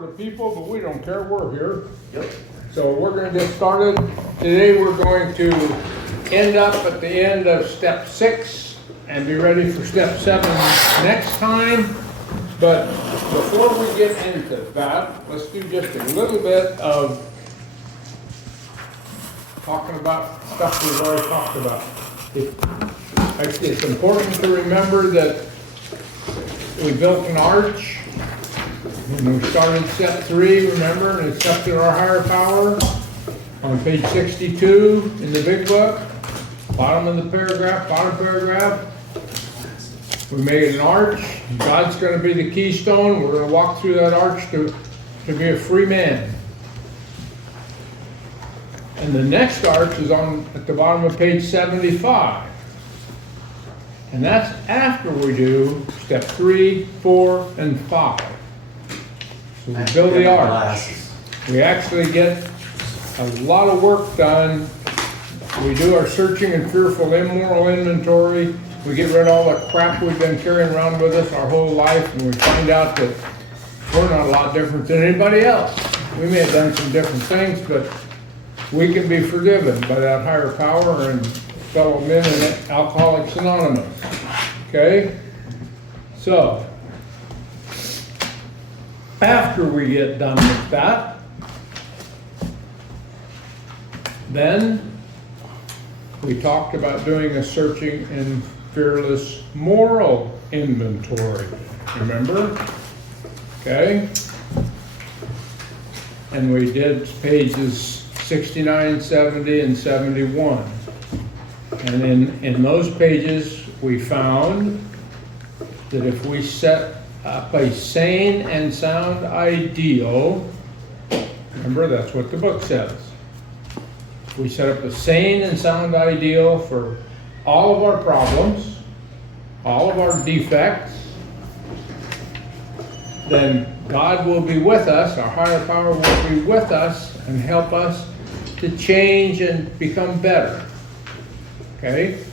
for the people, but we don't care, we're here. Yep. So we're going to get started. Today we're going to end up at the end of step 6 and be ready for step 7 next time. But before we get into that, let's do just a little bit of talking about stuff we've already talked about. It's important to remember that we built an arch. When we started step 3, remember, and accepted our higher power on page 62 in the big book, bottom of the paragraph, bottom paragraph. We made an arch. God's going to be the keystone. We're going to walk through that arch to be a free man. And the next arch is at the bottom of page 75. And that's after we do step 3, 4, and 5. So we build the arch. We actually get a lot of work done. We do our searching and fearful immoral inventory. We get rid of all the crap we've been carrying around with us our whole life, and we find out that we're not a lot different than anybody else. We may have done some different things, but we can be forgiven by that higher power and fellow men in Alcoholics Anonymous. Okay? So, after we get done with that, then we talked about doing a searching and fearless moral inventory. Remember? Okay? And we did pages 69, 70, and 71. And in those pages, we found that if we set up a sane and sound ideal, remember that's what the book says. If we set up a sane and sound ideal for all of our problems, all of our defects, then God will be with us, our higher power will be with us and help us to change and become better. Okay?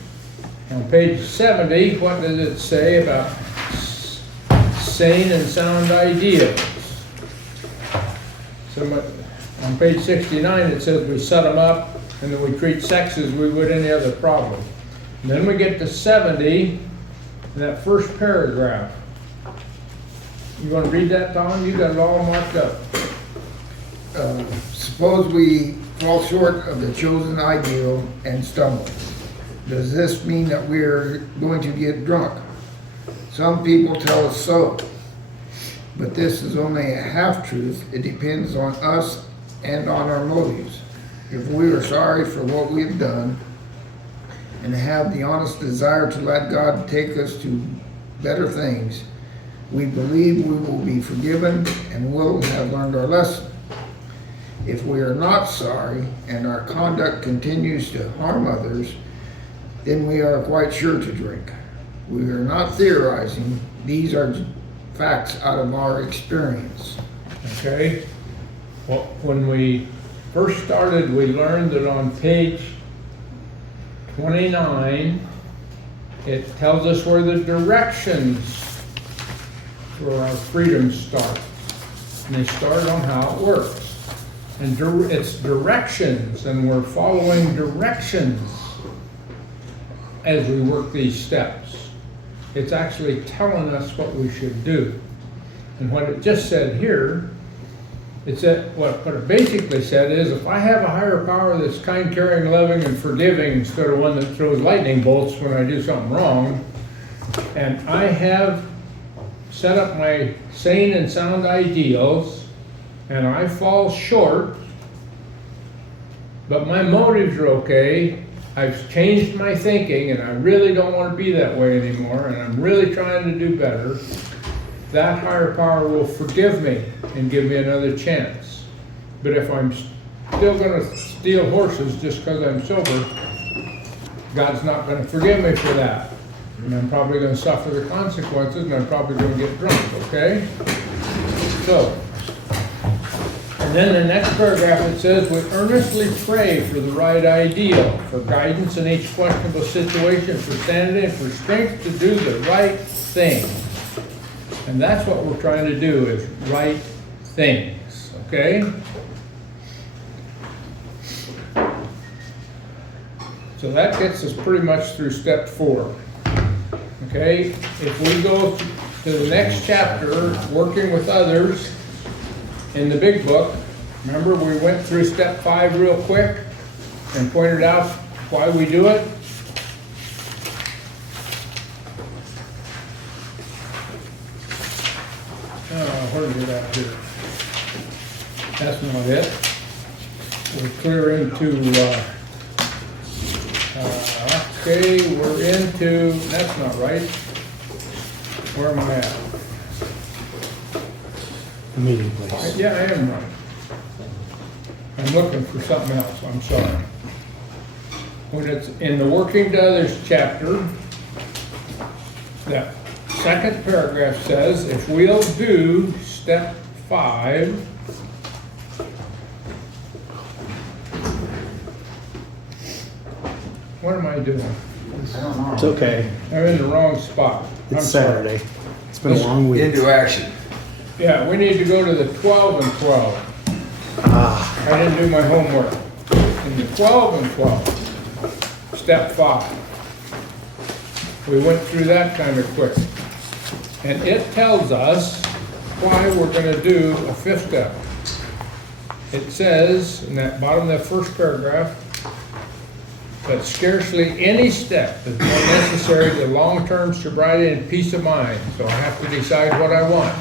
On page 70, what does it say about sane and sound ideals? So on page 69 it says we set them up and then we treat sex as we would any other problem. And then we get to 70, in that first paragraph. You want to read that, Tom? You got it all marked up. Suppose we fall short of the chosen ideal and stumble. Does this mean that we're going to get drunk? Some people tell us so, but this is only a half-truth. It depends on us and on our motives. If we are sorry for what we have done and have the honest desire to let God take us to better things, we believe we will be forgiven and will have learned our lesson. If we are not sorry and our conduct continues to harm others, then we are quite sure to drink. We are not theorizing. These are facts out of our experience. Okay? Well, when we first started, we learned that on page 29, it tells us where the directions for our freedom start. And they start on how it works. And it's directions, and we're following directions as we work these steps. It's actually telling us what we should do. And what it just said here, it said, what it basically said is, if I have a higher power that's kind, caring, loving, and forgiving instead of one that throws lightning bolts when I do something wrong, and I have set up my sane and sound ideals, and I fall short, but my motives are okay, I've changed my thinking, and I really don't want to be that way anymore, and I'm really trying to do better, that higher power will forgive me and give me another chance. But if I'm still going to steal horses just because I'm sober, God's not going to forgive me for that. And I'm probably going to suffer the consequences, and I'm probably going to get drunk, okay? So, and then the next paragraph it says, we earnestly pray for the right ideal, for guidance in each questionable situation, for sanity, and for strength to do the right thing. And that's what we're trying to do, is right things, okay? So that gets us pretty much through step 4. Okay, if we go to the next chapter, working with others in the big book, remember we went through step 5 real quick and pointed out why we do it? Where is it at here? That's not it. We're clear into, okay, we're into, that's not right. Where am I at? The meeting place. Yeah, I am right. I'm looking for something else, I'm sorry. When it's in the Working to Others chapter, that second paragraph says, if we'll do step 5, what am I doing? I don't know. It's okay. I'm in the wrong spot. I'm It's sorry. Saturday. It's been a long week. Into action. Yeah, we need to go to the 12 and 12. I didn't do my homework. In the 12 and 12, step 5. We went through that kind of quick. And it tells us why we're gonna do a 5th step. It says, in that bottom of that first paragraph, that scarcely any step is more necessary to long-term sobriety and peace of mind. So I have to decide what I want.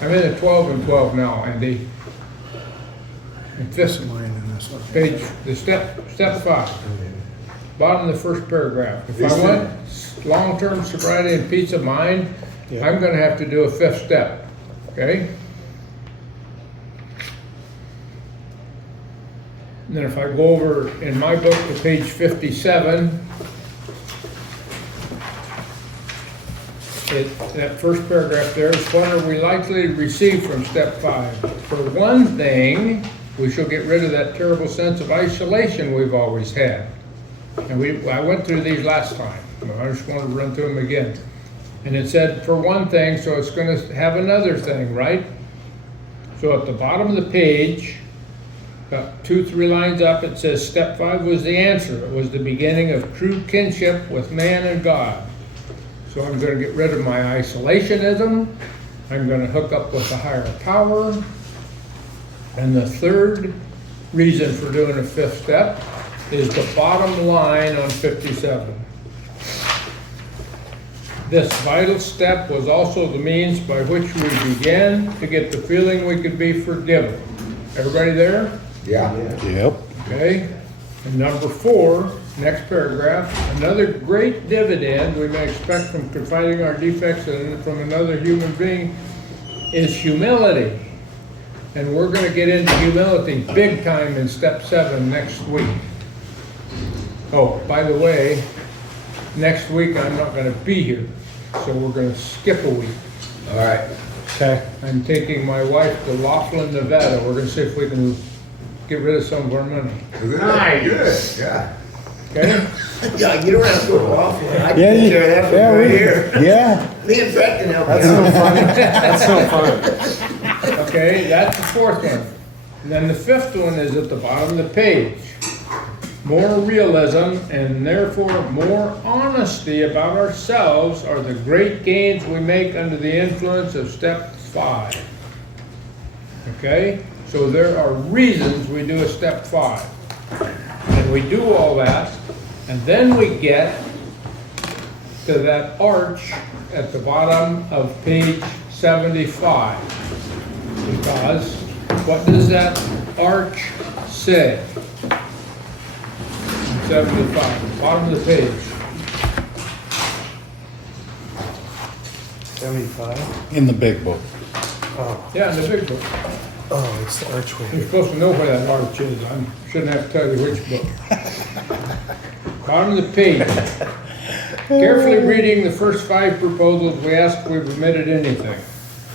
I'm in the 12 and 12 now, Andy. And this page, the step 5, bottom of the first paragraph. If I want long-term sobriety and peace of mind, I'm gonna have to do a 5th step, okay? And then if I go over in my book to page 57, that first paragraph there is, what are we likely to receive from step 5? For one thing, we shall get rid of that terrible sense of isolation we've always had. And I went through these last time. I just wanted to run through them again. And it said, for one thing, so it's going to have another thing, right? So at the bottom of the page, about 2-3 lines up, it says step 5 was the answer. It was the beginning of true kinship with man and God. So I'm going to get rid of my isolationism. I'm going to hook up with a higher power. And the third reason for doing a 5th step is the bottom line on 57. This vital step was also the means by which we began to get the feeling we could be forgiven. Everybody there? Yeah. Yep. Okay. And number 4, next paragraph, another great dividend we may expect from confiding our defects from another human being is humility. And we're going to get into humility big time in step 7 next week. Oh, by the way, next week I'm not going to be here, so we're going to skip a week. All right. Okay. I'm taking my wife to Laughlin, Nevada. We're going to see if we can get rid of some of our money. Nice. Yeah. Okay? Yeah, get around to a waffle. I can Yeah, take care of that from right here. Yeah. Me and Fred can help That's you so out. funny. That's so funny. Okay, that's the 4th one. And then the 5th one is at the bottom of the page. More realism and therefore more honesty about ourselves are the great gains we make under the influence of step 5. Okay? So there are reasons we do a step 5. And we do all that, and then we get to that arch at the bottom of page 75. Because what does that arch say? 75, bottom of the page. 75. In the big book. Oh, Yeah, in the big book. oh, it's the archway. You're supposed to know where that arch is. I shouldn't have to tell you which book. Bottom of the page. Carefully reading the first 5 proposals, we ask if we've omitted anything.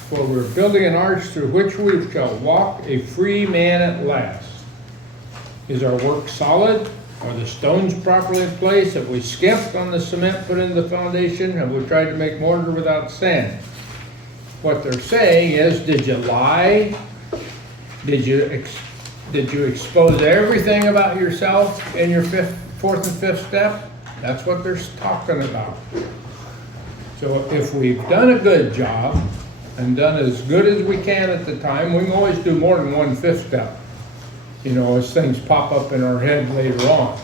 For we're building an arch through which we shall walk a free man at last. Is our work solid? Are the stones properly in place? Have we skimped on the cement put in the foundation? Have we tried to make mortar without sand? what they're saying is, did you lie? Did you expose everything about yourself in your fourth and fifth step? That's what they're talking about. So if we've done a good job and done as good as we can at the time, we can always do more than one fifth step, you know, as things pop up in our head later on.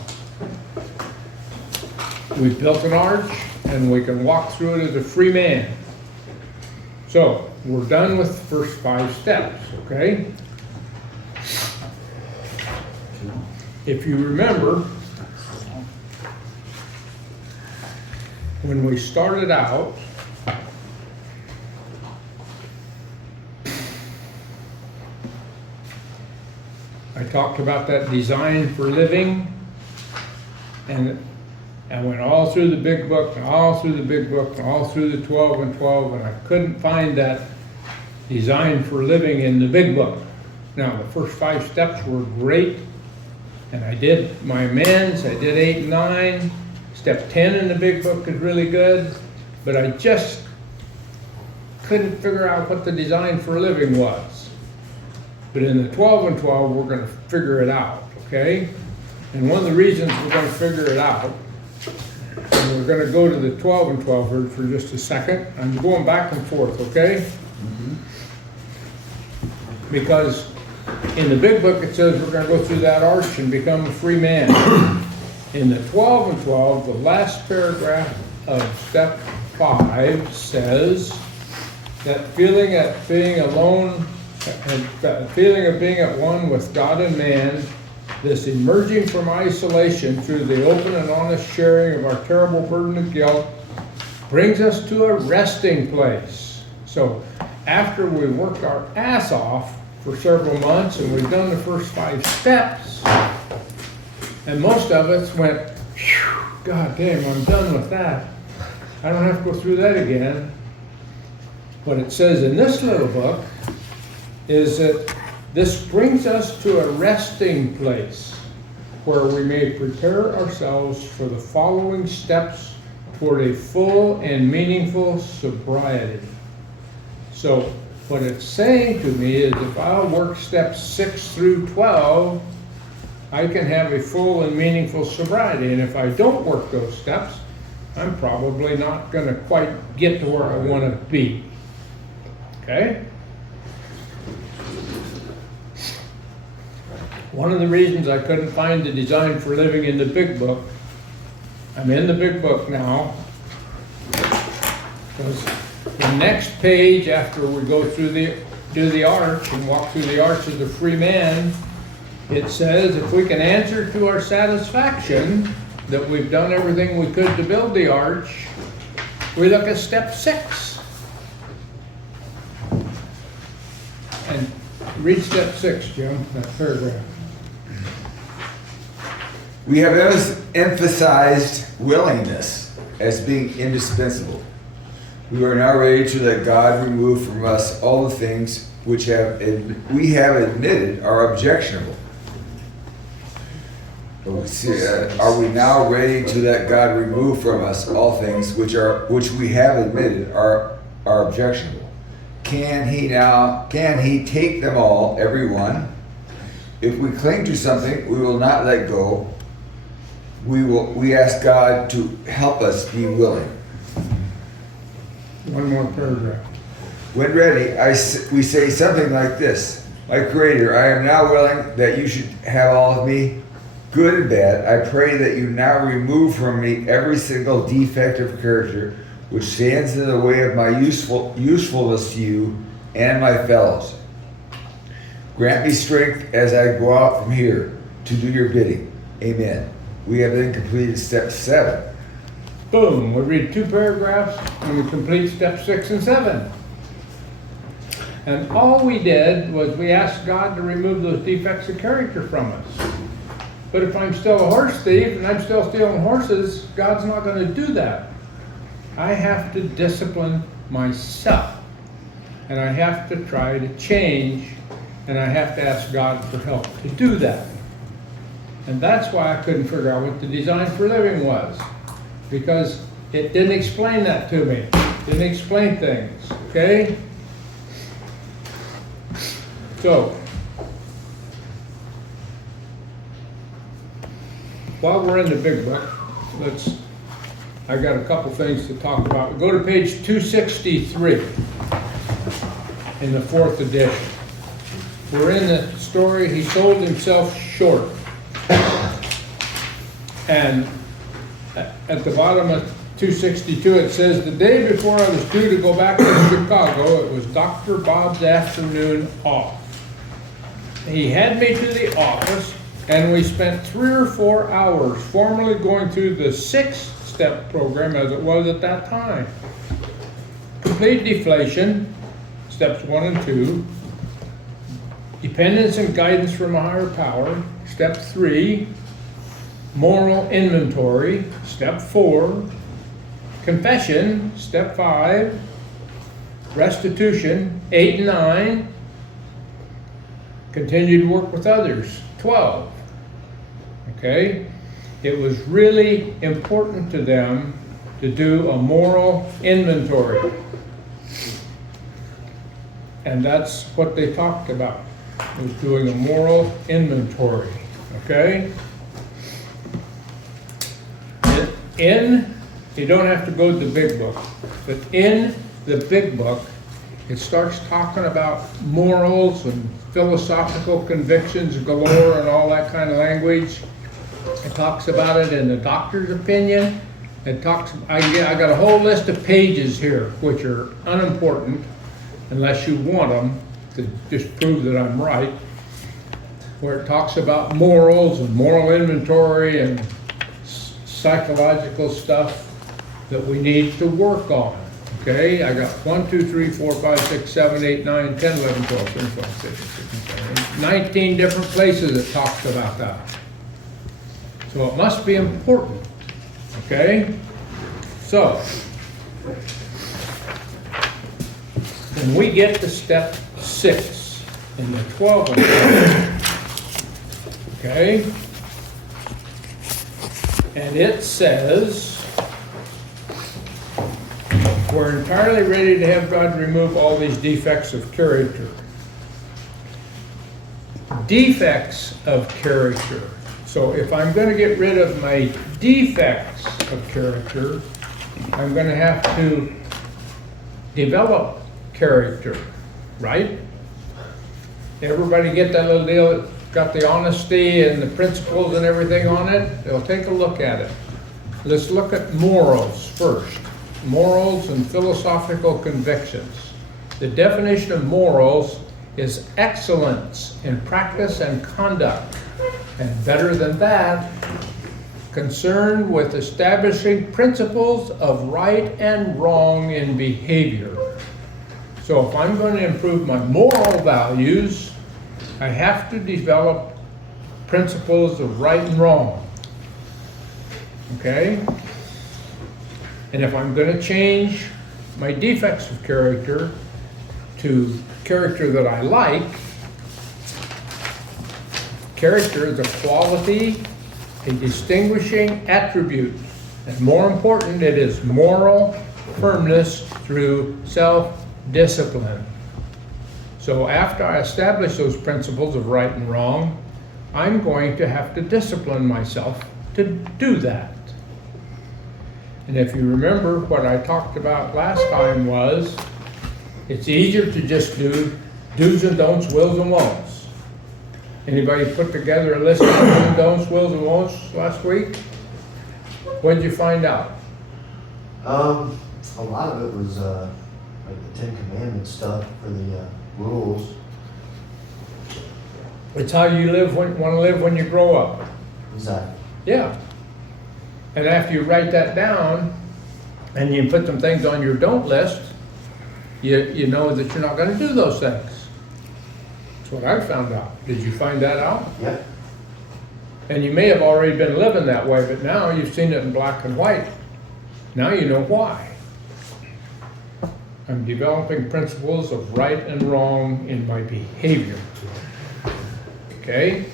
We've built an arch and we can walk through it as a free man. So we're done with the first 5 steps, okay? If you remember, when we started out, I talked about that design for living, and I went all through the big book, and all through the big book, and all through the 12 and 12, and I couldn't find that design for living in the big book. Now, the first 5 steps were great, and I did my amends, I did 8 and 9. Step 10 in the big book is really good, but I just couldn't figure out what the design for living was. But in the 12 and 12, we're going to figure it out, okay? And one of the reasons we're going to figure it out, and we're going to go to the 12 and 12 here for just a second. I'm going back and forth, okay? Because in the big book it says we're going to go through that arch and become a free man. In the 12 and 12, the last paragraph of step 5 says that feeling at being alone, and that feeling of being at one with God and man, this emerging from isolation through the open and honest sharing of our terrible burden of guilt, brings us to a resting place. So after we worked our ass off for several months and we've done the first 5 steps, and most of us went, God damn, I'm done with that. I don't have to go through that again. What it says in this little book is that this brings us to a resting place where we may prepare ourselves for the following steps toward a full and meaningful sobriety. So what it's saying to me is if I'll work steps 6 through 12, I can have a full and meaningful sobriety. And if I don't work those steps, I'm probably not going to quite get to where I want to be. Okay? One of the reasons I couldn't find the design for living in the big book, I'm in the big book now, because the next page after we go through do the arch and walk through the arch as a free man, it says if we can answer to our satisfaction that we've done everything we could to build the arch, we look at step 6. And read step 6, Jim, that paragraph. We have emphasized willingness as being indispensable. We are now ready to let God remove from us all the things which we have admitted are objectionable. Are we now ready to let God remove from us all things which we have admitted are objectionable? Can he take them all, every one? If we cling to something we will not let go, we ask God to help us be willing. One more paragraph. When ready, we say something like this: My Creator, I am now willing that you should have all of me, good and bad. I pray that you now remove from me every single defect of character which stands in the way of my usefulness to you and my fellows. Grant me strength as I go out from here to do your bidding. Amen. We have then completed step 7. Boom, we read 2 paragraphs and we complete step 6 and 7. And all we did was we asked God to remove those defects of character from us. But if I'm still a horse thief and I'm still stealing horses, God's not going to do that. I have to discipline myself. And I have to try to change, and I have to ask God for help to do that. And that's why I couldn't figure out what the design for living was, because it didn't explain that to me. It didn't explain things, okay? So, while we're in the big book, I got a couple things to talk about. Go to page 263 in the 4th edition. We're in the story, he sold himself short. And at the bottom of 262, it says, the day before I was due to go back to Chicago, it was Dr. Bob's afternoon off. He had me to the office, and we spent 3 or 4 hours formally going through the 6-step program as it was at that time. Complete deflation, steps 1 and 2. Dependence and guidance from a higher power, step 3. Moral inventory, step 4. Confession, step 5. Restitution, 8 and 9. Continued work with others, 12. Okay? It was really important to them to do a moral inventory. And that's what they talked about, was doing a moral inventory. Okay? You don't have to go to the big book, but in the big book, it starts talking about morals and philosophical convictions galore and all that kind of language. It talks about it in the doctor's opinion. It talks, I got a whole list of pages here, which are unimportant, unless you want them to just prove that I'm right, where it talks about morals and moral inventory and psychological stuff that we need to work on. Okay, I got 1, 2, 3, 4, 5, 6, 7, 8, 9, 10, 11, 12, 13, 14, 15, 16, 17, 19 different places it talks about that. So it must be important. Okay? So, when we get to step 6 in the 12th, okay? And it says, we're entirely ready to have God remove all these defects of character. Defects of character. So if I'm going to get rid of my defects of character, I'm going to have to develop character, right? Everybody get that little deal? Got the honesty and the principles and everything on it? They'll take a look at it. Let's look at morals first. Morals and philosophical convictions. The definition of morals is excellence in practice and conduct. And better than that, concerned with establishing principles of right and wrong in behavior. So if I'm going to improve my moral values, I have to develop principles of right and wrong. Okay? And if I'm going to change my defects of character to character that I like, character is a quality, a distinguishing attribute. And more important, it is moral firmness through self-discipline. So after I establish those principles of right and wrong, I'm going to have to discipline myself to do that. And if you remember, what I talked about last time was, it's easier to just do do's and don'ts, wills and won'ts. Anybody put together a list of do's and don'ts, wills and won'ts last week? What did you find out? A lot of it was like the 10 Commandments stuff for the rules. It's how you want to live when you grow up. Exactly. Yeah. And after you write that down and you put some things on your don't list, you know that you're not going to do those things. That's what I found out. Did you find that out? Yep. And you may have already been living that way, but now you've seen it in black and white. Now you know why. I'm developing principles of right and wrong in my behavior. Okay?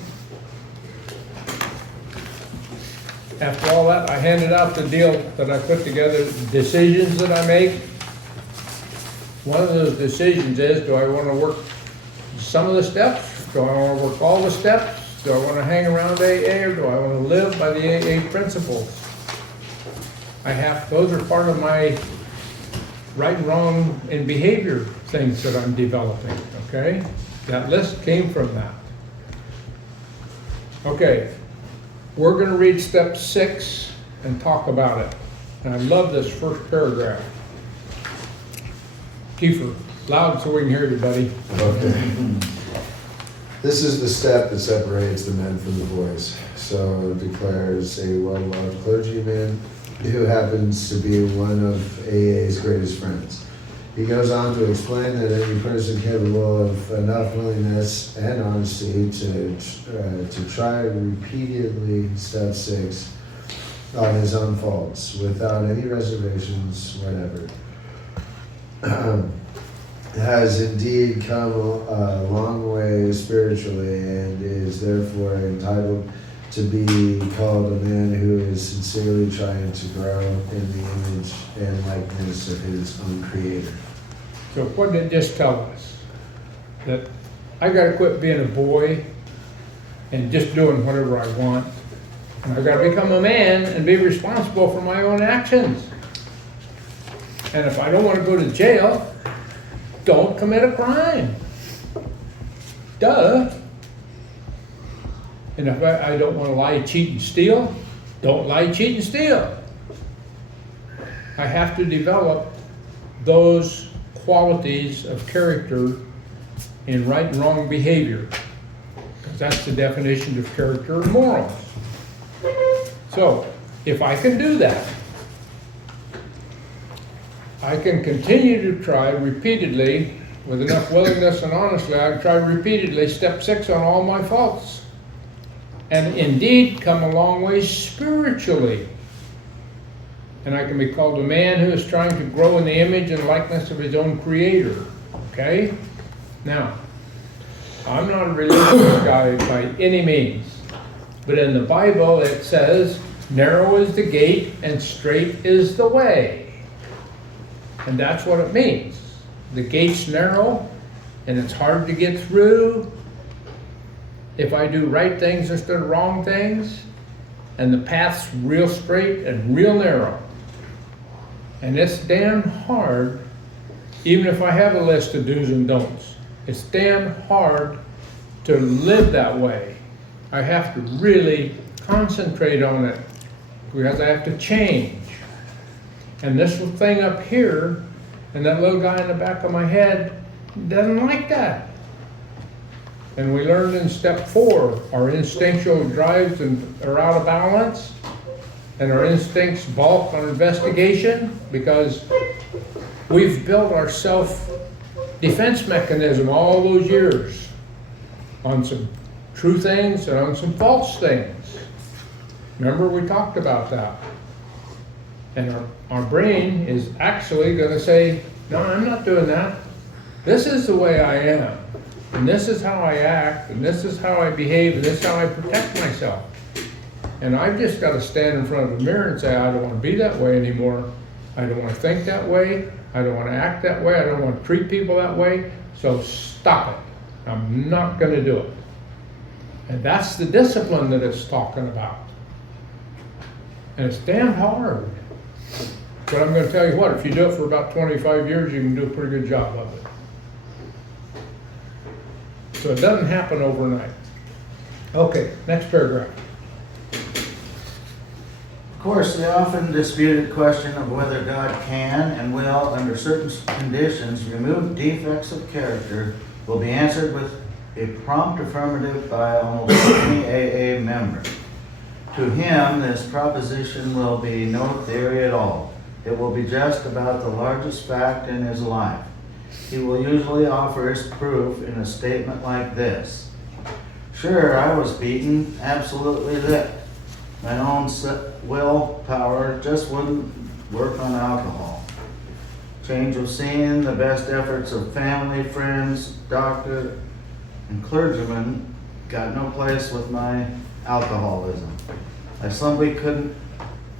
After all that, I handed out the deal that I put together, decisions that I make. One of those decisions is, do I want to work some of the steps? Do I want to work all the steps? Do I want to hang around AA, or do I want to live by the AA principles? Those are part of my right and wrong and behavior things that I'm developing, okay? That list came from that. Okay, we're gonna read step 6 and talk about it. And I love this first paragraph. Kiefer, loud so we can hear you, buddy. Okay. This is the step that separates the men from the boys. So it declares a well-loved clergyman who happens to be one of AA's greatest friends. He goes on to explain that any person capable of enough willingness and honesty to try repeatedly step 6 on his own faults without any reservations, whatever, has indeed come a long way spiritually and is therefore entitled to be called a man who is sincerely trying to grow in the image and likeness of his own Creator. So what did it just tell us? That I gotta quit being a boy and just doing whatever I want. And I gotta become a man and be responsible for my own actions. And if I don't wanna go to jail, don't commit a crime. Duh. And if I don't wanna lie, cheat, and steal, don't lie, cheat, and steal. I have to develop those qualities of character in right and wrong behavior, because that's the definition of character and morals. So, if I can do that, I can continue to try repeatedly, with enough willingness and honesty, I can try repeatedly step 6 on all my faults, and indeed come a long way spiritually. And I can be called a man who is trying to grow in the image and likeness of his own Creator, okay? Now, I'm not a religious guy by any means, but in the Bible it says, narrow is the gate and straight is the way. And that's what it means. The gate's narrow and it's hard to get through if I do right things instead of wrong things, and the path's real straight and real narrow. And it's damn hard, even if I have a list of do's and don'ts, it's damn hard to live that way. I have to really concentrate on it because I have to change. And this little thing up here and that little guy in the back of my head doesn't like that. And we learned in step 4, our instinctual drives are out of balance, and our instincts balk on investigation because we've built our self-defense mechanism all those years on some true things and on some false things. Remember, we talked about that. And our brain is actually going to say, no, I'm not doing that. This is the way I am. And this is how I act, and this is how I behave, and this is how I protect myself. And I've just got to stand in front of the mirror and say, I don't want to be that way anymore. I don't want to think that way. I don't want to act that way. I don't want to treat people that way. So stop it. I'm not going to do it. And that's the discipline that it's talking about. And it's damn hard. But I'm going to tell you what, if you do it for about 25 years, you can do a pretty good job of it. So it doesn't happen overnight. Okay, next paragraph. Of course, the often disputed question of whether God can and will, under certain conditions, remove defects of character will be answered with a prompt affirmative by almost any AA member. To him, this proposition will be no theory at all. It will be just about the largest fact in his life. He will usually offer his proof in a statement like this. Sure, I was beaten, absolutely licked. My own willpower just wouldn't work on alcohol. Change of scene, the best efforts of family, friends, doctor, and clergymen got no place with my alcoholism. I simply couldn't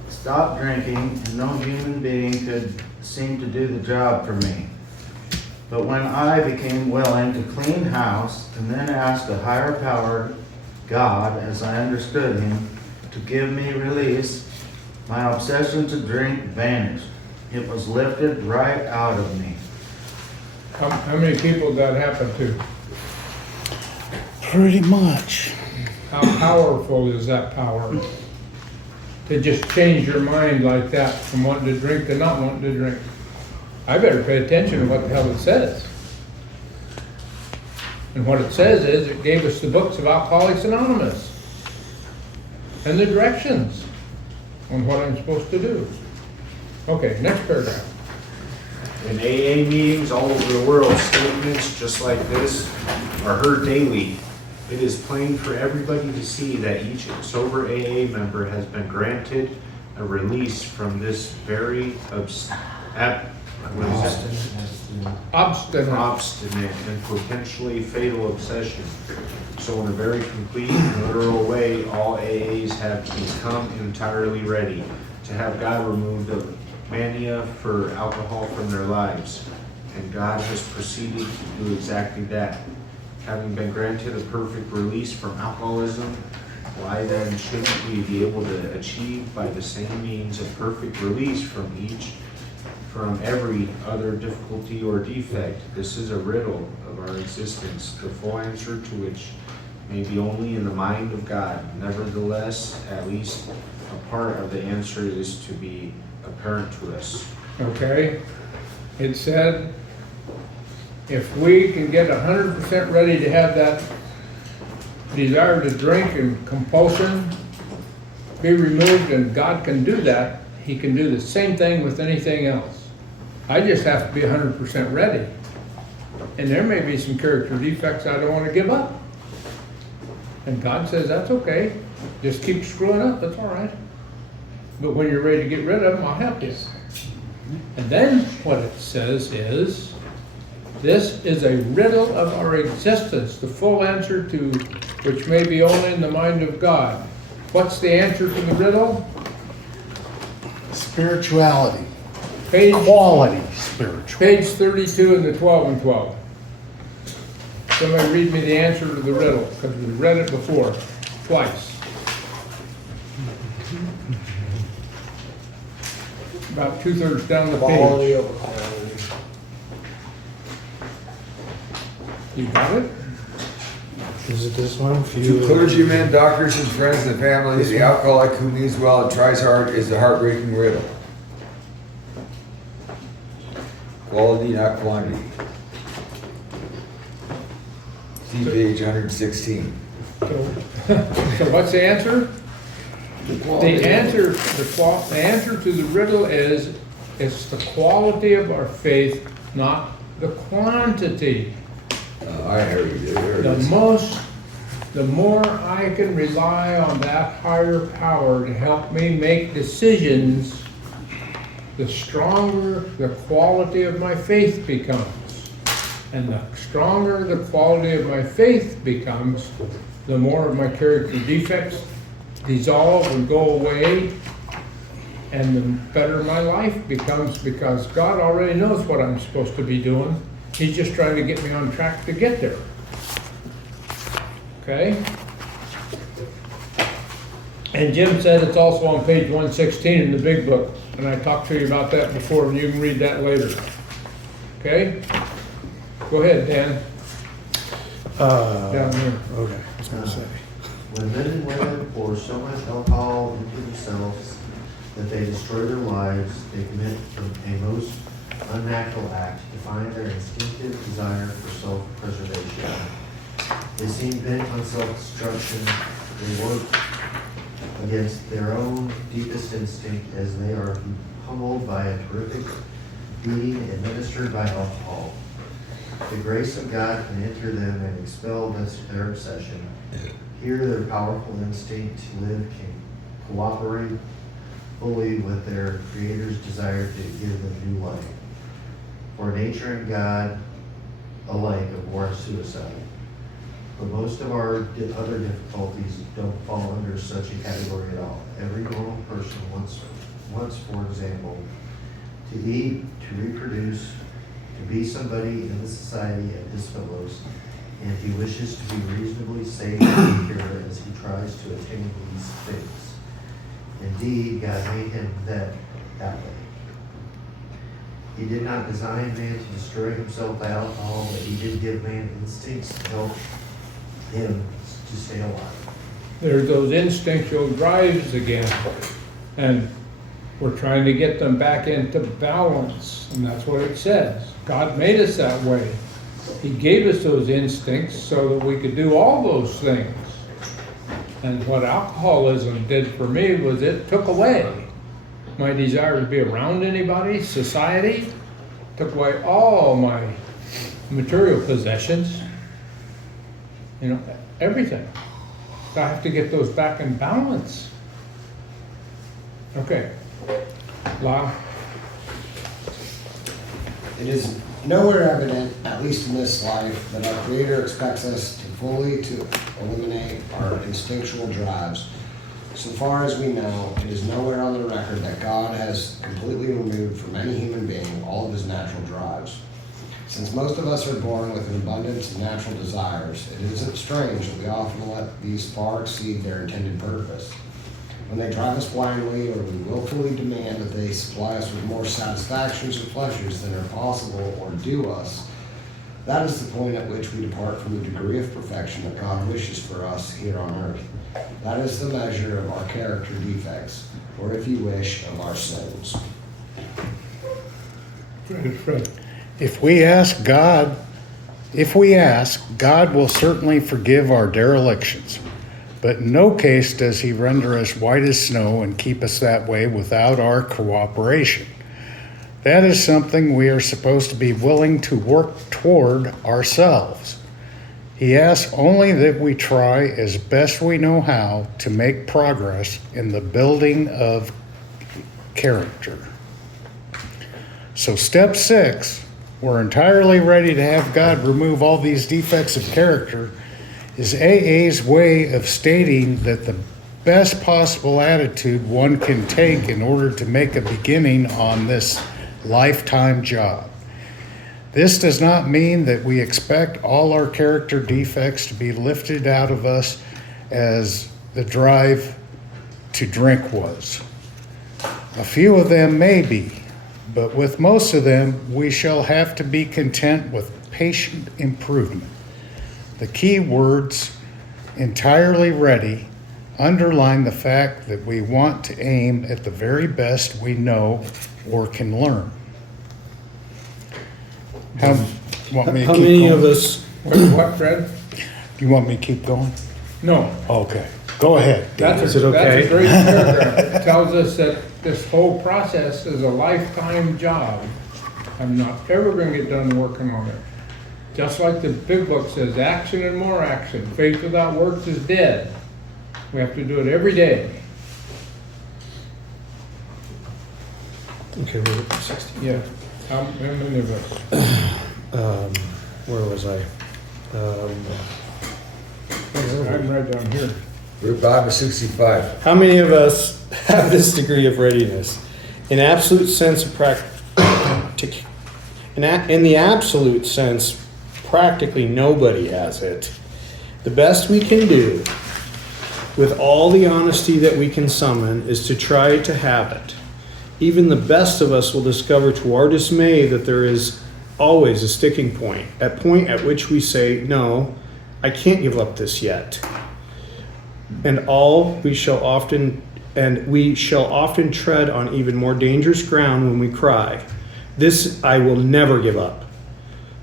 stop drinking, and no human being could seem to do the job for me. But when I became willing to clean house and then asked a higher power, God, as I understood him, to give me release, my obsession to drink vanished. It was lifted right out of me. How many people that happened to? Pretty much. How powerful is that power? To just change your mind like that from wanting to drink to not wanting to drink. I better pay attention to what the hell it says. And what it says is it gave us the books of Alcoholics Anonymous and the directions on what I'm supposed to do. Okay, next paragraph. In AA meetings all over the world, statements just like this are heard daily. It is plain for everybody to see that each sober AA member has been granted a release from this very obstinate and potentially fatal obsession. So in a very complete and literal way, all AAs have become entirely ready to have God remove the mania for alcohol from their lives. And God has proceeded to do exactly that. Having been granted a perfect release from alcoholism, why then shouldn't we be able to achieve by the same means a perfect release from every other difficulty or defect? This is a riddle of our existence, the full answer to which may be only in the mind of God. Nevertheless, at least a part of the answer is to be apparent to us. Okay? It said, if we can get 100% ready to have that desire to drink and compulsion be removed, and God can do that, He can do the same thing with anything else. I just have to be 100% ready. And there may be some character defects I don't want to give up. And God says, that's okay. Just keep screwing up, that's all right. But when you're ready to get rid of them, I'll help you. And then what it says is, this is a riddle of our existence, the full answer to which may be only in the mind of God. What's the answer to the riddle? Spirituality. Page Quality spiritual. Page 32 in the 12 and 12. Somebody read me the answer to the riddle, because we read it before, twice. About 2/3 down the Quality page. over quantity. You got it? Is it this one? To clergymen, doctors, and friends and families, the alcoholic who means well and tries hard is the heartbreaking riddle. Quality, not quantity. See page 116. So what's the answer? The answer to the riddle is, it's the quality of our faith, not the quantity. I heard you. There it is. The more I can rely on that higher power to help me make decisions, the stronger the quality of my faith becomes. And the stronger the quality of my faith becomes, the more of my character defects dissolve and go away, and the better my life becomes, because God already knows what I'm supposed to be doing. He's just trying to get me on track to get there. Okay? And Jim said it's also on page 116 in the big book, and I talked to you about that before, and you can read that later. Okay? Go ahead, Dan. Down here. Okay, I was gonna say. When men and women pour so much alcohol into themselves that they destroy their lives, they commit a most unnatural act to find their instinctive desire for self-preservation. They seem bent on self-destruction. They work against their own deepest instinct as they are pummeled by a terrific beating administered by alcohol. The grace of God can enter them and expel their obsession. Here, their powerful instinct to live can cooperate fully with their Creator's desire to give them new life. For nature and God alike abhor suicide. But most of our other difficulties don't fall under such a category at all. Every normal person wants, for example, to eat, to reproduce, to be somebody in the society of his fellows, and he wishes to be reasonably safe and secure as he tries to attain these things. Indeed, God made him that way. He did not design man to destroy himself by alcohol, but he did give man instincts to help him to stay alive. There's those instinctual drives again. And we're trying to get them back into balance. And that's what it says. God made us that way. He gave us those instincts so that we could do all those things. And what alcoholism did for me was it took away my desire to be around anybody, society, took away all my material possessions, you know, everything. So I have to get those back in balance. Okay. Lyle? It is nowhere evident, at least in this life, that our Creator expects us to fully eliminate our instinctual drives. So far as we know, it is nowhere on the record that God has completely removed from any human being all of his natural drives. Since most of us are born with an abundance of natural desires, it isn't strange that we often let these far exceed their intended purpose. When they drive us blindly, or we willfully demand that they supply us with more satisfactions or pleasures than are possible or due us, that is the point at which we depart from the degree of perfection that God wishes for us here on earth. That is the measure of our character defects, or if you wish, of our sins. Fred. If we ask, God will certainly forgive our derelictions. But in no case does he render us white as snow and keep us that way without our cooperation. That is something we are supposed to be willing to work toward ourselves. He asks only that we try as best we know how to make progress in the building of character. So step 6, we're entirely ready to have God remove all these defects of character, is AA's way of stating that the best possible attitude one can take in order to make a beginning on this lifetime job. This does not mean that we expect all our character defects to be lifted out of us as the drive to drink was. A few of them may be, but with most of them, we shall have to be content with patient improvement. The key words, entirely ready, underline the fact that we want to aim at the very best we know or can learn. How many of us, What, Fred? You want me to keep going? No. Okay, go ahead. That's it okay? That's a great paragraph. It tells us that this whole process is a lifetime job. I'm not ever going to get done working on it. Just like the big book says, action and more action. Faith without works is dead. We have to do it every day. okay, we're at 60. Yeah. How many of us? Where was I? I'm right down here. We're bottom of 65. How many of us have this degree of readiness? In absolute sense of in the absolute sense, practically nobody has it. The best we can do, with all the honesty that we can summon, is to try to have it. Even the best of us will discover to our dismay that there is always a sticking point at which we say, no, I can't give up this yet. And we shall often tread on even more dangerous ground when we cry, this I will never give up.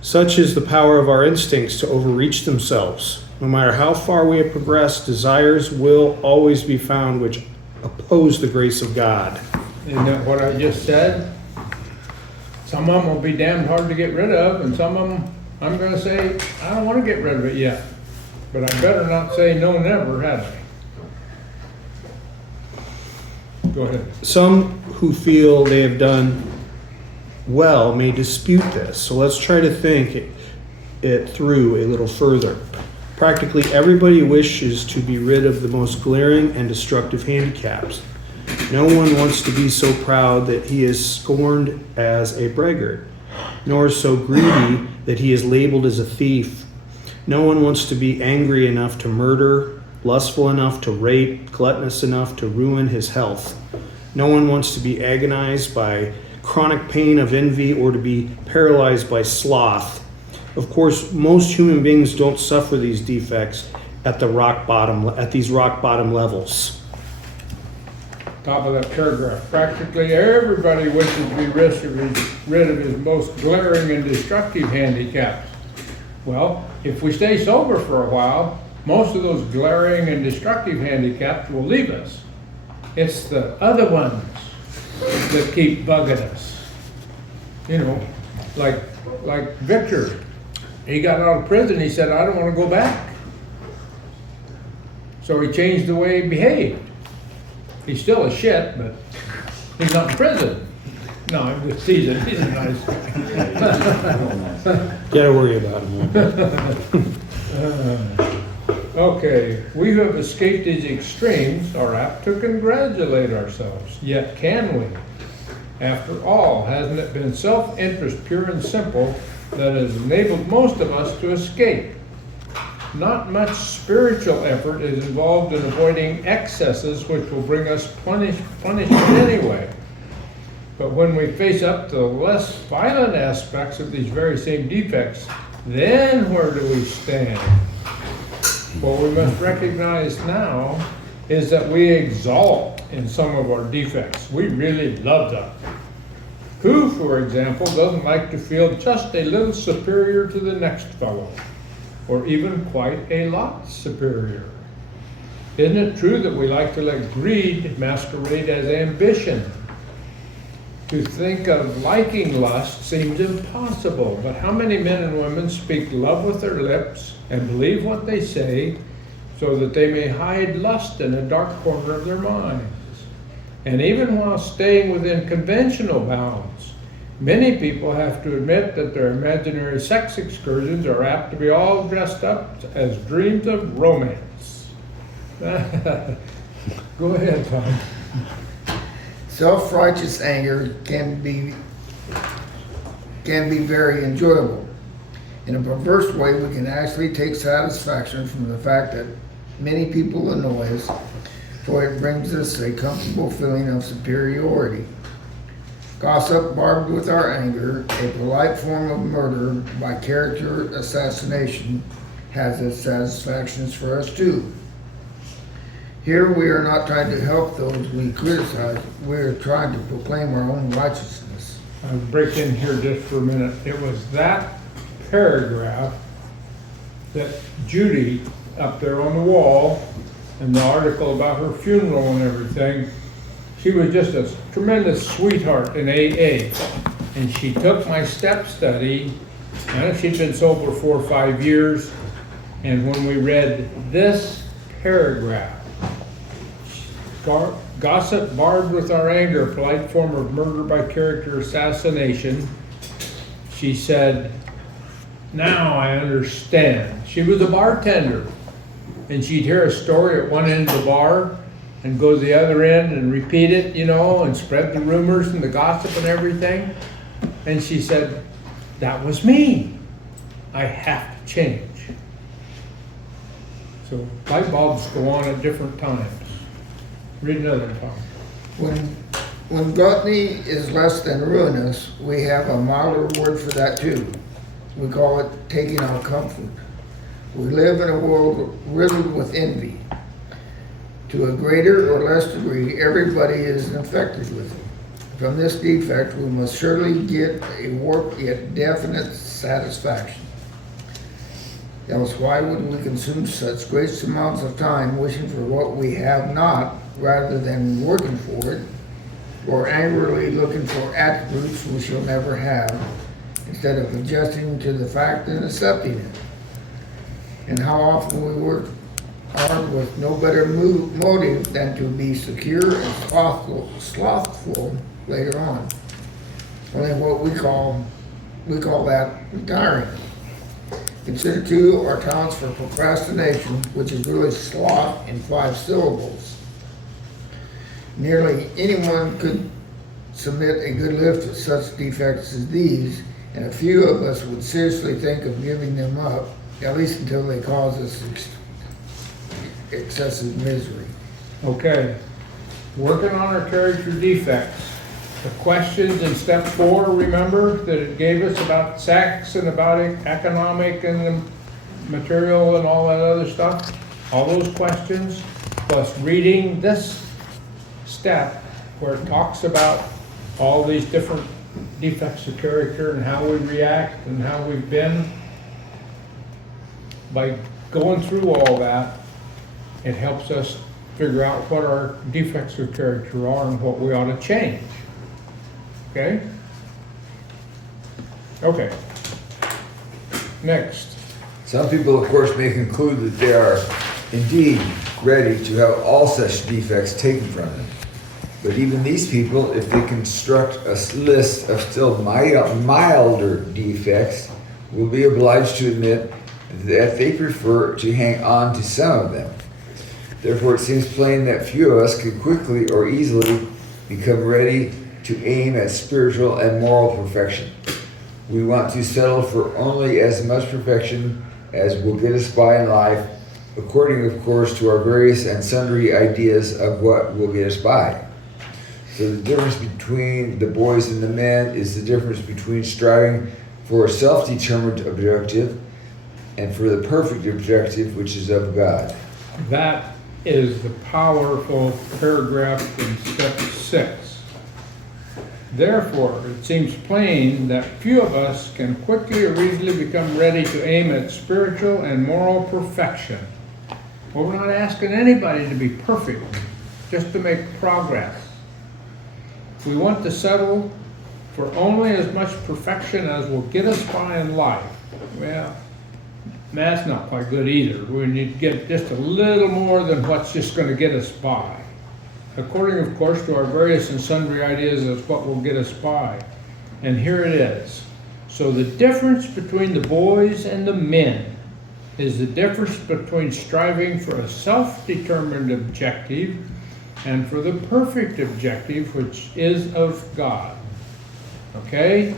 Such is the power of our instincts to overreach themselves. No matter how far we have progressed, desires will always be found which oppose the grace of God. Isn't that what I just said? Some of them will be damned hard to get rid of, and some of them, I'm going to say, I don't want to get rid of it yet. But I better not say no never, have I? Go ahead. Some who feel they have done well may dispute this, so let's try to think it through a little further. Practically everybody wishes to be rid of the most glaring and destructive handicaps. No one wants to be so proud that he is scorned as a braggart. nor so greedy that he is labeled as a thief. No one wants to be angry enough to murder, lustful enough to rape, gluttonous enough to ruin his health. No one wants to be agonized by chronic pain of envy or to be paralyzed by sloth. Of course, most human beings don't suffer these defects at these rock bottom levels. Top of that paragraph. Practically everybody wishes to be rid of his most glaring and destructive handicaps. Well, if we stay sober for a while, most of those glaring and destructive handicaps will leave us. It's the other ones that keep bugging us. You know, like Victor. He got out of prison, he said, I don't want to go back. So he changed the way he behaved. He's still a shit, but he's not in prison. No, I'm just teasing. He's a nice guy. Gotta worry about him. Okay, we who have escaped these extremes are apt to congratulate ourselves. Yet can we? After all, hasn't it been self-interest pure and simple that has enabled most of us to escape? Not much spiritual effort is involved in avoiding excesses which will bring us punishment anyway. But when we face up to the less violent aspects of these very same defects, then where do we stand? What we must recognize now is that we exalt in some of our defects. We really love them. Who, for example, doesn't like to feel just a little superior to the next fellow? Or even quite a lot superior? Isn't it true that we like to let greed masquerade as ambition? To think of liking lust seems impossible, but how many men and women speak love with their lips and believe what they say so that they may hide lust in a dark corner of their minds? And even while staying within conventional bounds, many people have to admit that their imaginary sex excursions are apt to be all dressed up as dreams of romance. Go ahead, Tom. Self-righteous anger can be very enjoyable. In a perverse way, we can actually take satisfaction from the fact that many people annoy us, for it brings us a comfortable feeling of superiority. Gossip barbed with our anger, a polite form of murder by character assassination, has its satisfactions for us too. Here we are not trying to help those we criticize, we are trying to proclaim our own righteousness. I'll break in here just for a minute. It was that paragraph that Judy, up there on the wall, and the article about her funeral and everything, she was just a tremendous sweetheart in AA. And she took my step study, and she'd been sober 4 or 5 years, and when we read this paragraph, gossip barbed with our anger, polite form of murder by character assassination, she said, now I understand. She was a bartender, and she'd hear a story at one end of the bar and go to the other end and repeat it, you know, and spread the rumors and the gossip and everything. And she said, that was me. I have to change. So light bulbs go on at different times. Read another, Tom. When gluttony is less than ruinous, we have a milder word for that too. We call it taking our comfort. We live in a world riddled with envy. To a greater or less degree, everybody is infected with it. From this defect, we must surely get a warped yet definite satisfaction. Else why would we consume such great amounts of time wishing for what we have not, rather than working for it, or angrily looking for attributes we shall never have, instead of adjusting to the fact and accepting it? And how often we work hard with no better motive than to be secure and slothful later on. Only what we call that retiring. Consider too our talents for procrastination, which is really sloth in 5 syllables. Nearly anyone could submit a good list of such defects as these, And a few of us would seriously think of giving them up, at least until they cause us excessive misery. Okay, working on our character defects. The questions in step 4, remember, that it gave us about sex and about economic and the material and all that other stuff? All those questions, plus reading this step where it talks about all these different defects of character and how we react and how we've been. By going through all that, it helps us figure out what our defects of character are and what we ought to change. Okay? Okay. Next. Some people, of course, may conclude that they are indeed ready to have all such defects taken from them. But even these people, if they construct a list of still milder defects, will be obliged to admit that they prefer to hang on to some of them. Therefore, it seems plain that few of us can quickly or easily become ready to aim at spiritual and moral perfection. We want to settle for only as much perfection as will get us by in life, according, of course, to our various and sundry ideas of what will get us by. So the difference between the boys and the men is the difference between striving for a self-determined objective and for the perfect objective, which is of God. That is the powerful paragraph in step 6. Therefore, it seems plain that few of us can quickly or easily become ready to aim at spiritual and moral perfection. Well, we're not asking anybody to be perfect, just to make progress. We want to settle for only as much perfection as will get us by in life. Well, that's not quite good either. We need to get just a little more than what's just going to get us by. According, of course, to our various and sundry ideas of what will get us by. And here it is. So the difference between the boys and the men is the difference between striving for a self-determined objective and for the perfect objective, which is of God. Okay?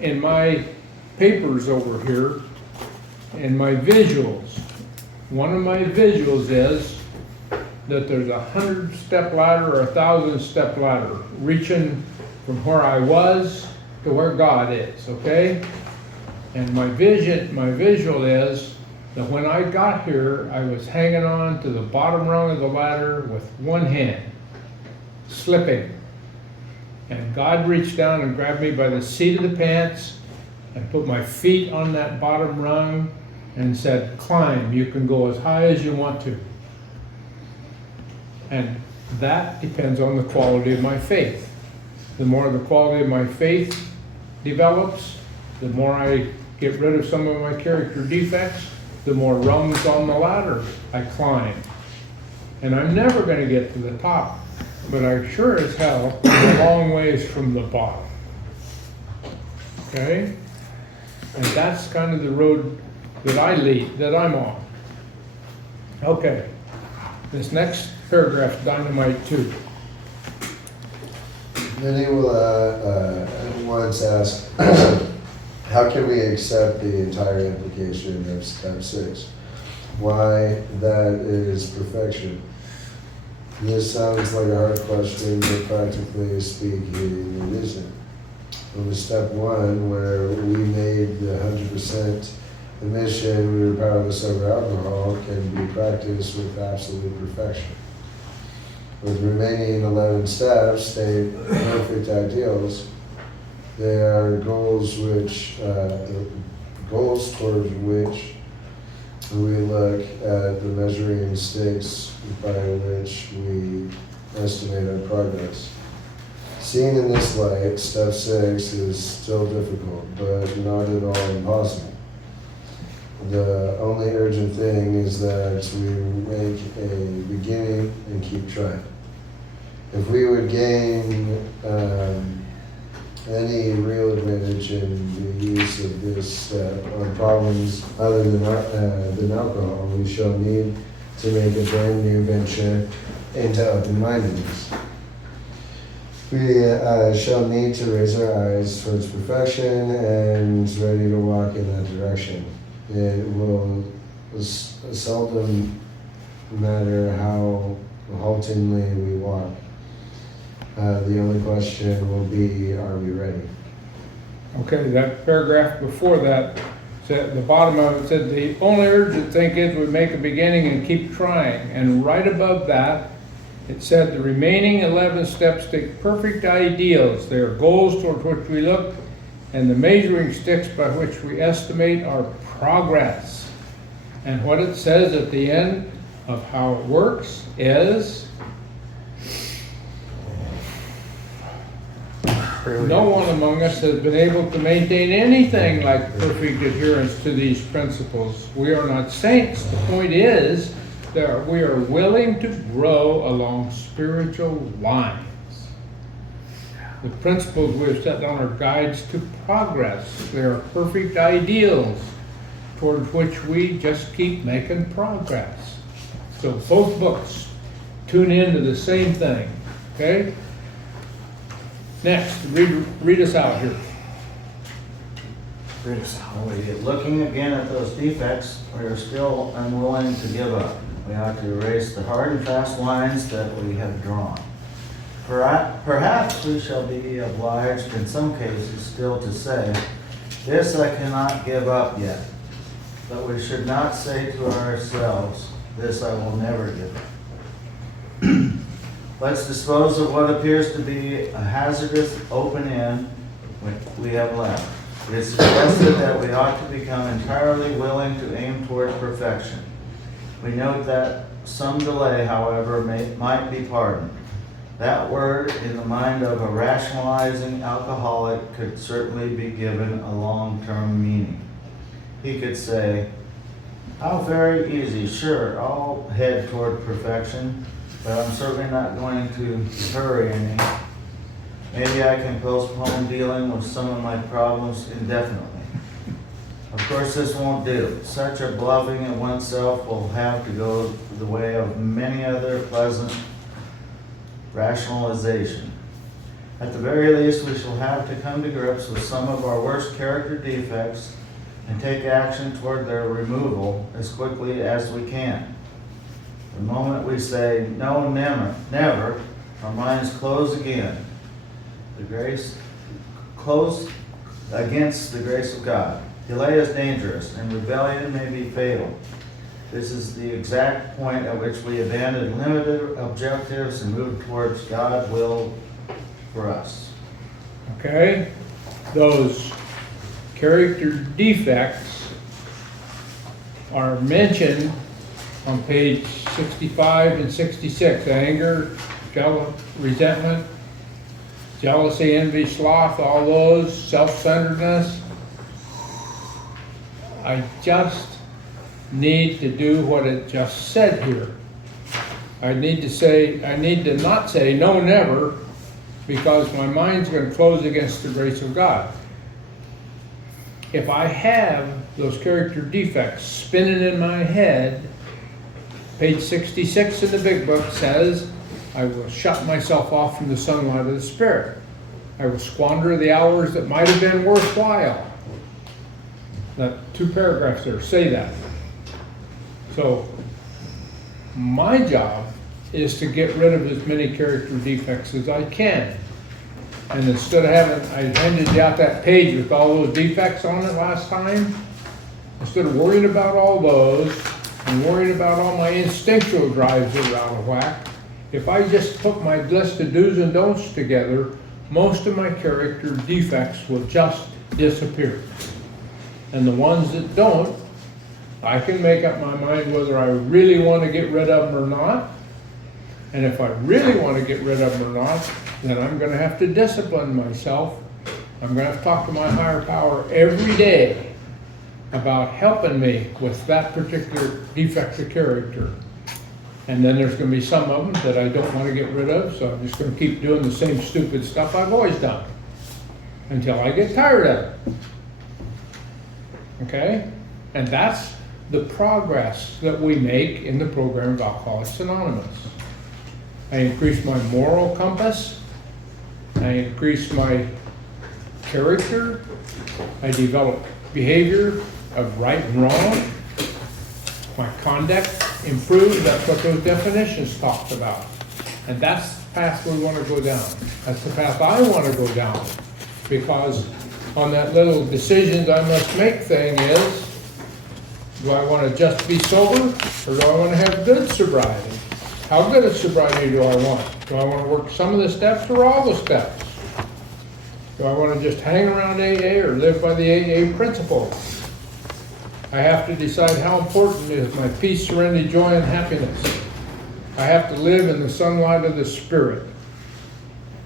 In my papers over here, in my visuals, one of my visuals is that there's a 100-step ladder or a 1,000-step ladder reaching from where I was to where God is, okay? And my visual is that when I got here, I was hanging on to the bottom rung of the ladder with one hand, slipping. And God reached down and grabbed me by the seat of the pants and put my feet on that bottom rung and said, climb, you can go as high as you want to. And that depends on the quality of my faith. The more the quality of my faith develops, the more I get rid of some of my character defects, the more rungs on the ladder I climb. And I'm never going to get to the top, but I sure as hell am a long ways from the bottom. Okay? And that's kind of the road that I'm on. Okay. This next paragraph, dynamite 2. Then he will once ask, how can we accept the entire implication of step 6? Why that is perfection? This sounds like a hard question, but practically speaking, it isn't. From step 1, where we made the 100% admission we were powerless over alcohol, can be practiced with absolute perfection. With remaining 11 steps, state perfect ideals. They are goals towards which we look at the measuring sticks by which we estimate our progress. Seen in this light, step 6 is still difficult, but not at all impossible. The only urgent thing is that we make a beginning and keep trying. If we would gain any real advantage in the use of this step on problems other than alcohol, we shall need to make a brand new venture into open-mindedness. We shall need to raise our eyes towards perfection and ready to walk in that direction. It will seldom matter how haltingly we walk. The only question will be, are we ready? Okay, that paragraph before that, said, the bottom of it said, the only urgent thing is we make a beginning and keep trying. And right above that, it said the remaining 11 steps take perfect ideals. They are goals toward which we look and the measuring sticks by which we estimate our progress. And what it says at the end of how it works is, no one among us has been able to maintain anything like perfect adherence to these principles. We are not saints. The point is that we are willing to grow along spiritual lines. The principles we have set down are guides to progress. They are perfect ideals toward which we just keep making progress. So both books tune into the same thing, okay? Next, read us out here. Looking again at those defects, we are still unwilling to give up. We ought to erase the hard and fast lines that we have drawn. Perhaps we shall be obliged in some cases still to say, this I cannot give up yet. But we should not say to ourselves, this I will never give up. Let's dispose of what appears to be a hazardous open end we have left. It is suggested that we ought to become entirely willing to aim toward perfection. We note that some delay, however, might be pardoned. That word, in the mind of a rationalizing alcoholic, could certainly be given a long-term meaning. He could say, how very easy, sure, I'll head toward perfection, but I'm certainly not going to hurry any. Maybe I can postpone dealing with some of my problems indefinitely. Of course, this won't do. Such a bluffing of oneself will have to go the way of many other pleasant rationalization. At the very least, we shall have to come to grips with some of our worst character defects and take action toward their removal as quickly as we can. The moment we say, no, never, our minds close again. Close against the grace of God. Delay is dangerous, and rebellion may be fatal. This is the exact point at which we abandon limited objectives and move towards God's will for us. Okay? Those character defects are mentioned on page 65 and 66. Anger, resentment, jealousy, envy, sloth, all those, self-centeredness. I just need to do what it just said here. I need to not say no, never, because my mind's going to close against the grace of God. If I have those character defects spinning in my head, page 66 in the big book says, I will shut myself off from the sunlight of the Spirit. I will squander the hours that might have been worthwhile. That 2 paragraphs there say that. So my job is to get rid of as many character defects as I can. And instead of I handed you out that page with all those defects on it last time, instead of worrying about all those and worrying about all my instinctual drives that are out of whack, if I just put my list of do's and don'ts together, most of my character defects will just disappear. And the ones that don't, I can make up my mind whether I really want to get rid of them or not. And if I really want to get rid of them or not, then I'm going to have to discipline myself. I'm going to have to talk to my higher power every day about helping me with that particular defect of character. And then there's going to be some of them that I don't want to get rid of, so I'm just going to keep doing the same stupid stuff I've always done until I get tired of it. Okay? And that's the progress that we make in the program of Alcoholics Anonymous. I increase my moral compass, I increase my character. I develop behavior of right and wrong. My conduct improves. That's what those definitions talked about. And that's the path we want to go down. That's the path I want to go down. Because on that little decisions I must make thing is, do I want to just be sober or do I want to have good sobriety? How good a sobriety do I want? Do I want to work some of the steps or all the steps? Do I want to just hang around AA or live by the AA principles? I have to decide how important is my peace, serenity, joy, and happiness. I have to live in the sunlight of the Spirit.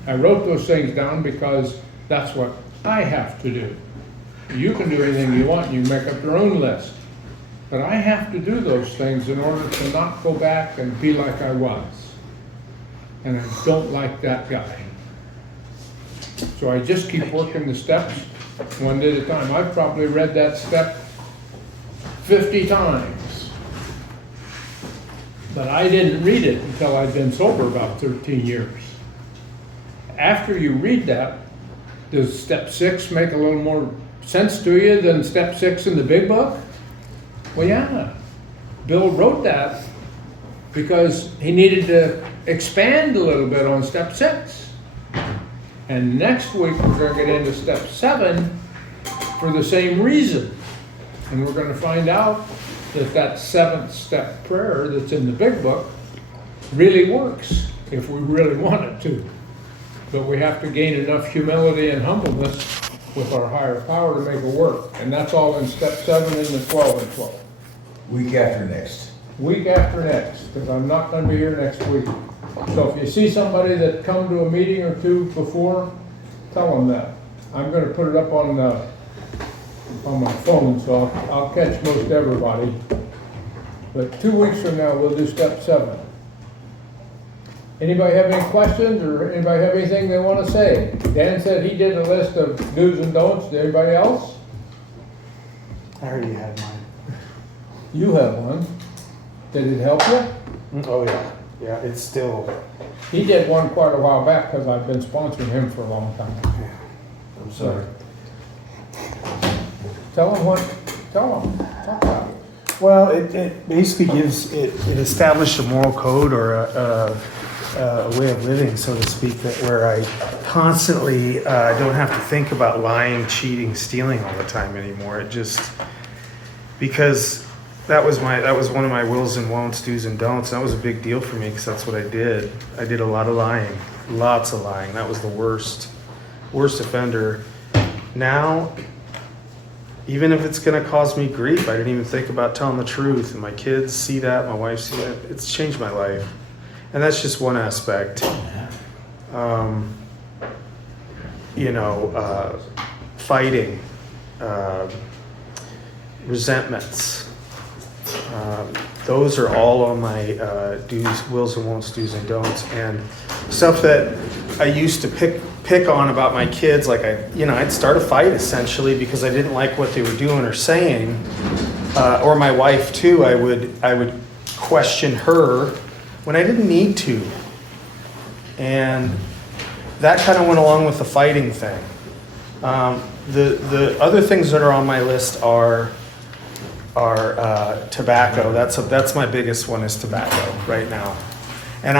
I wrote those things down because that's what I have to do. You can do anything you want, you can make up your own list. But I have to do those things in order to not go back and be like I was. And I don't like that guy. So I just keep working the steps one day at a time. I've probably read that step 50 times. But I didn't read it until I'd been sober about 13 years. After you read that, does step 6 make a little more sense to you than step 6 in the big book? Well, yeah. Bill wrote that because he needed to expand a little bit on step 6. And next week we're going to get into step 7 for the same reason. And we're going to find out that that 7th step prayer that's in the big book really works if we really want it to. But we have to gain enough humility and humbleness with our higher power to make it work. And that's all in step 7 in the 12 and 12. Week after next. Week after next, because I'm not going to be here next week. So if you see somebody that come to a meeting or two before, tell them that. I'm going to put it up on my phone, so I'll catch most everybody. But 2 weeks from now, we'll do step 7. Anybody have any questions or anybody have anything they want to say? Dan said he did a list of do's and don'ts. Did anybody else? I already had mine. You have one. Did it help you? Oh, yeah. Yeah, it's still. He did one quite a while back because I've been sponsoring him for a long time. I'm sorry. Tell him talk about it. Well, it basically gives, it established a moral code or a way of living, so to speak, that where I constantly don't have to think about lying, cheating, stealing all the time anymore. It just, because that was one of my wills and won'ts, do's and don'ts. That was a big deal for me because that's what I did. I did a lot of lying, lots of lying. That was the worst offender. Now, even if it's going to cause me grief, I didn't even think about telling the truth. And my kids see that, my wife sees that. It's changed my life. And that's just one aspect. Fighting, resentments. Those are all on my do's, wills and won'ts, do's and don'ts. And stuff that I used to pick on about my kids, like I'd start a fight essentially because I didn't like what they were doing or saying, or my wife too. I would question her when I didn't need to, and that kind of went along with the fighting thing. The other things that are on my list are tobacco. That's my biggest one is tobacco right now. And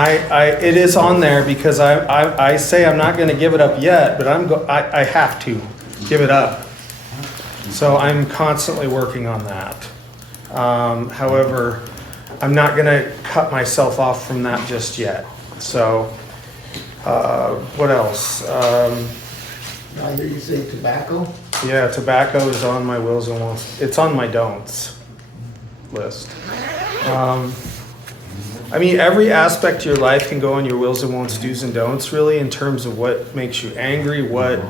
it is on there because I say I'm not going to give it up yet, but I have to give it up. So I'm constantly working on that. However, I'm not going to cut myself off from that just yet. So what else? I hear you say tobacco. Yeah, tobacco is on my wills and won'ts. It's on my don'ts list. Every aspect of your life can go on your wills and won'ts, do's and don'ts, really, in terms of what makes you angry, what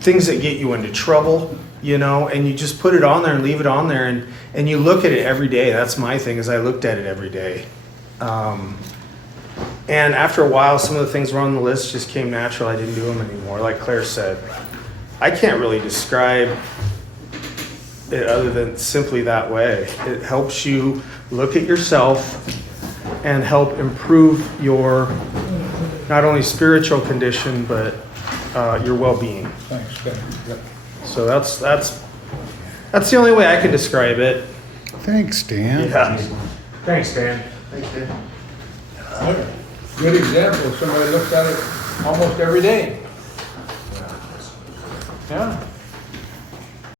things that get you into trouble, and you just put it on there and leave it on there, and you look at it every day. That's my thing, is I looked at it every day. And after a while, some of the things were on the list just came natural. I didn't do them anymore. Like Claire said, I can't really describe it other than simply that way. It helps you look at yourself and help improve your not only spiritual condition, but your well-being. Thanks, Ben. Yep. So that's the only way I could describe it. Thanks, Dan. Yeah. Thanks, Dan. Thanks, Dan. Good example, somebody looks at it almost every day. Yeah.